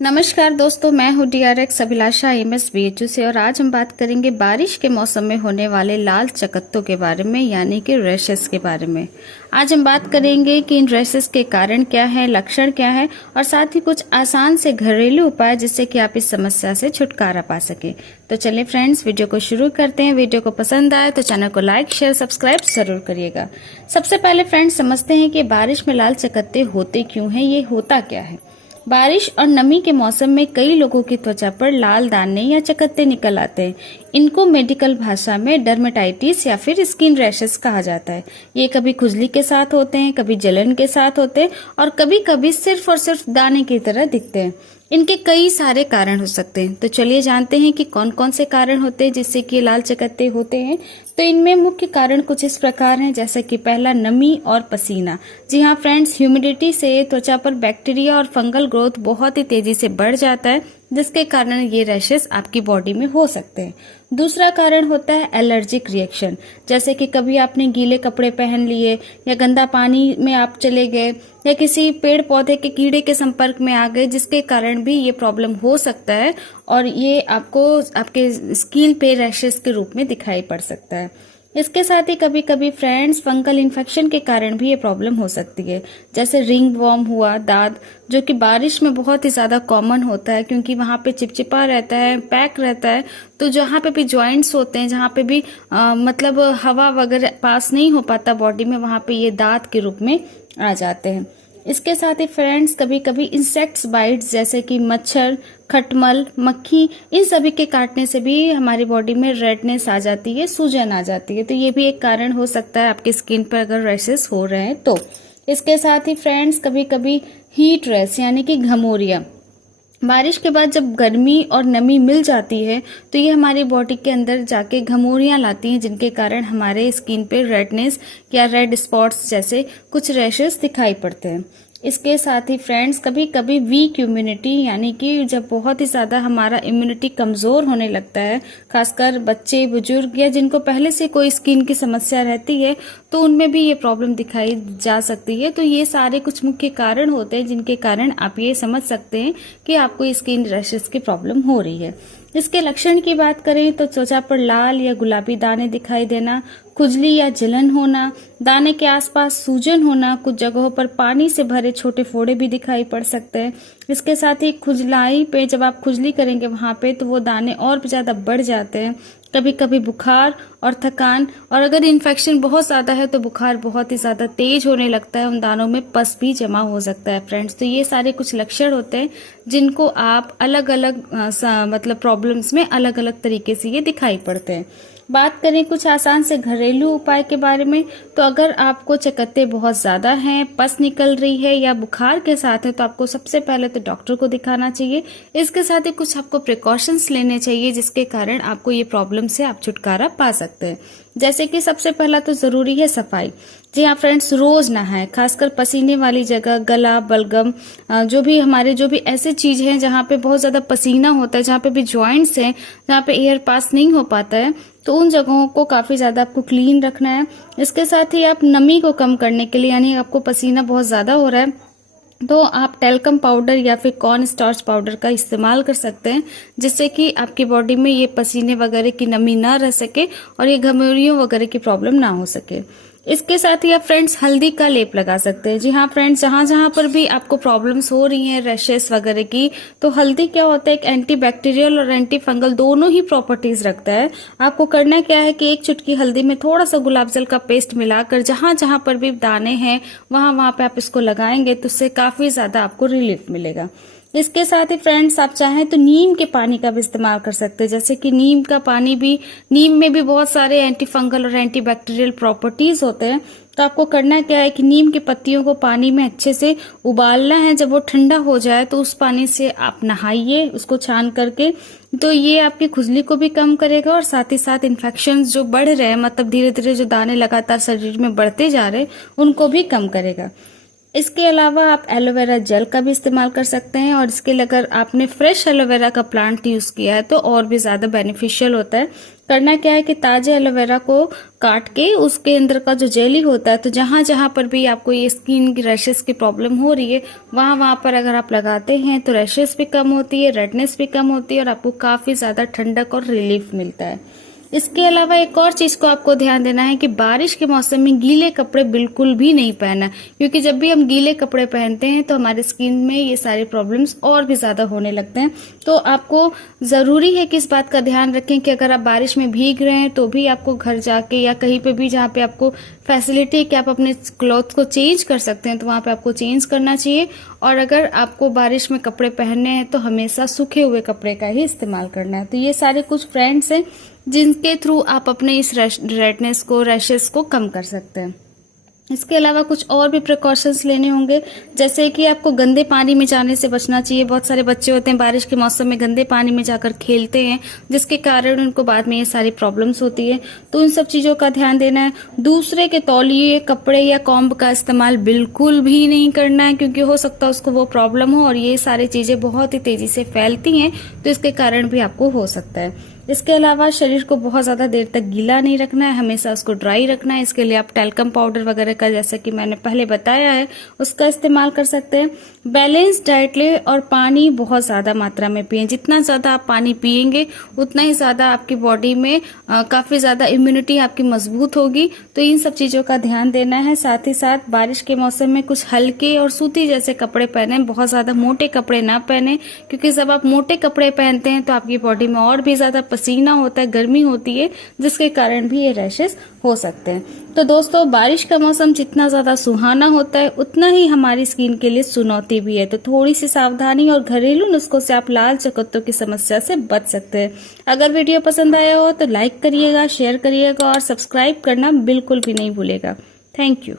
नमस्कार दोस्तों, मैं हूँ DRX अभिलाषा एमएस BHU से और आज हम बात करेंगे बारिश के मौसम में होने वाले लाल चकत्तों के बारे में, यानी कि रैशेस के बारे में। आज हम बात करेंगे कि इन रैशेस के कारण क्या है, लक्षण क्या है और साथ ही कुछ आसान से घरेलू उपाय जिससे कि आप इस समस्या से छुटकारा पा सके। तो चलिए फ्रेंड्स, वीडियो को शुरू करते हैं। वीडियो को पसंद आए तो चैनल को लाइक, शेयर, सब्सक्राइब जरूर करिएगा। सबसे पहले फ्रेंड्स समझते हैं कि बारिश में लाल चकत्ते होते क्यों हैं, ये होता क्या है। बारिश और नमी के मौसम में कई लोगों की त्वचा पर लाल दाने या चकत्ते निकल आते हैं। इनको मेडिकल भाषा में डर्मेटाइटिस या फिर स्किन रैशेस कहा जाता है। ये कभी खुजली के साथ होते हैं, कभी जलन के साथ होते हैं और कभी कभी सिर्फ और सिर्फ दाने की तरह दिखते हैं। इनके कई सारे कारण हो सकते हैं। तो चलिए जानते हैं कि कौन कौन से कारण होते हैं जिससे कि लाल चकत्ते होते हैं। तो इनमें मुख्य कारण कुछ इस प्रकार हैं, जैसे कि पहला, नमी और पसीना। जी हाँ फ्रेंड्स, ह्यूमिडिटी से त्वचा पर बैक्टीरिया और फंगल ग्रोथ बहुत ही तेजी से बढ़ जाता है, जिसके कारण ये रैशेस आपकी बॉडी में हो सकते हैं। दूसरा कारण होता है एलर्जिक रिएक्शन, जैसे कि कभी आपने गीले कपड़े पहन लिए या गंदा पानी में आप चले गए या किसी पेड़ पौधे के कीड़े के संपर्क में आ गए, जिसके कारण भी ये प्रॉब्लम हो सकता है और ये आपको आपके स्किन पे रैशेस के रूप में दिखाई पड़ सकता है। इसके साथ ही कभी कभी फ्रेंड्स फंगल इन्फेक्शन के कारण भी ये प्रॉब्लम हो सकती है, जैसे रिंग वॉर्म हुआ, दाद, जो कि बारिश में बहुत ही ज्यादा कॉमन होता है क्योंकि वहां पे चिपचिपा रहता है, पैक रहता है। तो जहां पे भी जॉइंट्स होते हैं, जहां पे भी मतलब हवा वगैरह पास नहीं हो पाता बॉडी में, वहां पे ये दाद के रूप में आ जाते हैं। इसके साथ ही फ्रेंड्स कभी कभी इंसेक्ट्स बाइट्स, जैसे कि मच्छर, खटमल, मक्खी, इन सभी के काटने से भी हमारी बॉडी में रेडनेस आ जाती है, सूजन आ जाती है। तो ये भी एक कारण हो सकता है आपकी स्किन पर अगर रैशेस हो रहे हैं तो। इसके साथ ही फ्रेंड्स कभी कभी हीट रैश यानी कि घमौरियां। बारिश के बाद जब गर्मी और नमी मिल जाती है तो ये हमारी बॉडी के अंदर जाके घमौरियां लाती हैं, जिनके कारण हमारे स्किन पे रेडनेस या रेड स्पॉट्स जैसे कुछ रैशेस दिखाई पड़ते हैं। इसके साथ ही फ्रेंड्स कभी कभी वीक इम्यूनिटी, यानी कि जब बहुत ही ज्यादा हमारा इम्यूनिटी कमजोर होने लगता है, खासकर बच्चे, बुजुर्ग या जिनको पहले से कोई स्किन की समस्या रहती है, तो उनमें भी ये प्रॉब्लम दिखाई जा सकती है। तो ये सारे कुछ मुख्य कारण होते हैं जिनके कारण आप ये समझ सकते हैं कि आपको स्किन रैशेस की प्रॉब्लम हो रही है। इसके लक्षण की बात करें तो त्वचा पर लाल या गुलाबी दाने दिखाई देना, खुजली या जलन होना, दाने के आसपास सूजन होना, कुछ जगहों पर पानी से भरे छोटे फोड़े भी दिखाई पड़ सकते हैं। इसके साथ ही खुजलाई पे जब आप खुजली करेंगे वहां पे तो वो दाने और भी ज्यादा बढ़ जाते हैं। कभी कभी बुखार और थकान, और अगर इन्फेक्शन बहुत ज्यादा है तो बुखार बहुत ही ज्यादा तेज होने लगता है, उन दानों में पस भी जमा हो सकता है फ्रेंड्स। तो ये सारे कुछ लक्षण होते हैं जिनको आप अलग अलग मतलब प्रॉब्लम्स में अलग अलग तरीके से ये दिखाई पड़ते हैं। बात करें कुछ आसान से घरेलू उपाय के बारे में, तो अगर आपको चकत्ते बहुत ज्यादा हैं, पस निकल रही है या बुखार के साथ है, तो आपको सबसे पहले तो डॉक्टर को दिखाना चाहिए। इसके साथ ही कुछ आपको प्रिकॉशंस लेने चाहिए जिसके कारण आपको ये प्रॉब्लम से आप छुटकारा पा सकते हैं। जैसे कि सबसे पहला तो जरूरी है सफाई। जी हाँ फ्रेंड्स, रोज नहाएं, खासकर पसीने वाली जगह, गला, बलगम, जो भी ऐसे चीज हैं जहाँ पे बहुत ज्यादा पसीना होता है, जहाँ पे भी जॉइंट्स हैं, जहाँ पे एयर पास नहीं हो पाता है, तो उन जगहों को काफी ज्यादा आपको क्लीन रखना है। इसके साथ ही आप नमी को कम करने के लिए, यानी आपको पसीना बहुत ज्यादा हो रहा है तो आप टेल्कम पाउडर या फिर कॉर्न स्टार्च पाउडर का इस्तेमाल कर सकते हैं, जिससे कि आपकी बॉडी में ये पसीने वगैरह की नमी ना रह सके और ये घमौरियों वगैरह की प्रॉब्लम ना हो सके। इसके साथ ही आप फ्रेंड्स हल्दी का लेप लगा सकते हैं। जी हाँ फ्रेंड्स, जहां जहां पर भी आपको प्रॉब्लम्स हो रही हैं रैशेस वगैरह की, तो हल्दी क्या होता है, एक एंटी बैक्टीरियल और एंटी फंगल दोनों ही प्रॉपर्टीज रखता है। आपको करना क्या है कि एक चुटकी हल्दी में थोड़ा सा गुलाब जल का पेस्ट मिलाकर जहां जहां पर भी दाने हैं वहां वहां पे आप इसको लगाएंगे तो उससे काफी ज्यादा आपको रिलीफ मिलेगा। इसके साथ ही फ्रेंड्स आप चाहें तो नीम के पानी का भी इस्तेमाल कर सकते हैं, जैसे कि नीम में भी बहुत सारे एंटी फंगल और एंटी बैक्टीरियल प्रॉपर्टीज होते हैं। तो आपको करना क्या है कि नीम की पत्तियों को पानी में अच्छे से उबालना है। जब वो ठंडा हो जाए तो उस पानी से आप नहाइए, उसको छान करके। तो ये आपकी खुजली को भी कम करेगा और साथ ही साथ इन्फेक्शन जो बढ़ रहे हैं, मतलब धीरे धीरे जो दाने लगातार शरीर में बढ़ते जा रहे हैं, उनको भी कम करेगा। इसके अलावा आप एलोवेरा जेल का भी इस्तेमाल कर सकते हैं, और इसके लिए अगर आपने फ्रेश एलोवेरा का प्लांट यूज किया है तो और भी ज्यादा बेनिफिशियल होता है। करना क्या है कि ताजे एलोवेरा को काट के उसके अंदर का जो जेली होता है, तो जहां जहां पर भी आपको ये स्किन की रैशेस की प्रॉब्लम हो रही है वहां वहां पर अगर आप लगाते हैं तो रैशेस भी कम होती है, रेडनेस भी कम होती है, और आपको काफी ज्यादा ठंडक और रिलीफ मिलता है। इसके अलावा एक और चीज को आपको ध्यान देना है कि बारिश के मौसम में गीले कपड़े बिल्कुल भी नहीं पहनना, क्योंकि जब भी हम गीले कपड़े पहनते हैं तो हमारे स्किन में ये सारी प्रॉब्लम्स और भी ज्यादा होने लगते हैं। तो आपको जरूरी है कि इस बात का ध्यान रखें कि अगर आप बारिश में भीग रहे हैं तो भी आपको घर जाके या कहीं पे भी जहाँ पे आपको फैसिलिटी है कि आप अपने क्लॉथ को चेंज कर सकते हैं तो वहां पे आपको चेंज करना चाहिए। और अगर आपको बारिश में कपड़े पहनने हैं तो हमेशा सूखे हुए कपड़े का ही इस्तेमाल करना है। तो ये सारे कुछ ट्रेंड्स हैं जिनके थ्रू आप अपने इस रेडनेस को, रैशेस को कम कर सकते हैं। इसके अलावा कुछ और भी प्रिकॉशंस लेने होंगे, जैसे कि आपको गंदे पानी में जाने से बचना चाहिए। बहुत सारे बच्चे होते हैं बारिश के मौसम में गंदे पानी में जाकर खेलते हैं, जिसके कारण उनको बाद में ये सारी प्रॉब्लम्स होती है। तो इन सब चीजों का ध्यान देना है। दूसरे के तौलिए, कपड़े या कॉम्ब का इस्तेमाल बिल्कुल भी नहीं करना है, क्योंकि हो सकता है उसको वो प्रॉब्लम हो, और ये सारी चीजें बहुत ही तेजी से फैलती हैं तो इसके कारण भी आपको हो सकता है। इसके अलावा शरीर को बहुत ज्यादा देर तक गीला नहीं रखना है, हमेशा उसको ड्राई रखना है। इसके लिए आप टैल्कम पाउडर वगैरह का, जैसा कि मैंने पहले बताया है, उसका इस्तेमाल कर सकते हैं। बैलेंस डाइट ले और पानी बहुत ज्यादा मात्रा में पिए। जितना ज्यादा आप पानी पिएंगे उतना ही ज्यादा आपकी बॉडी में काफी ज्यादा इम्यूनिटी आपकी मजबूत होगी। तो इन सब चीजों का ध्यान देना है। साथ ही साथ बारिश के मौसम में कुछ हल्के और सूती जैसे कपड़े पहने, बहुत ज्यादा मोटे कपड़े ना पहने, क्योंकि जब आप मोटे कपड़े पहनते हैं तो आपकी बॉडी में और भी ज्यादा पसीना होता है, गर्मी होती है, जिसके कारण भी ये रैशेस हो सकते हैं। तो दोस्तों, बारिश का मौसम जितना ज्यादा सुहाना होता है उतना ही हमारी स्किन के लिए चुनौती भी है। तो थोड़ी सी सावधानी और घरेलू नुस्खों से आप लाल चकत्तों की समस्या से बच सकते हैं। अगर वीडियो पसंद आया हो तो लाइक करिएगा, शेयर करिएगा और सब्सक्राइब करना बिल्कुल भी नहीं भूलेगा। Thank you.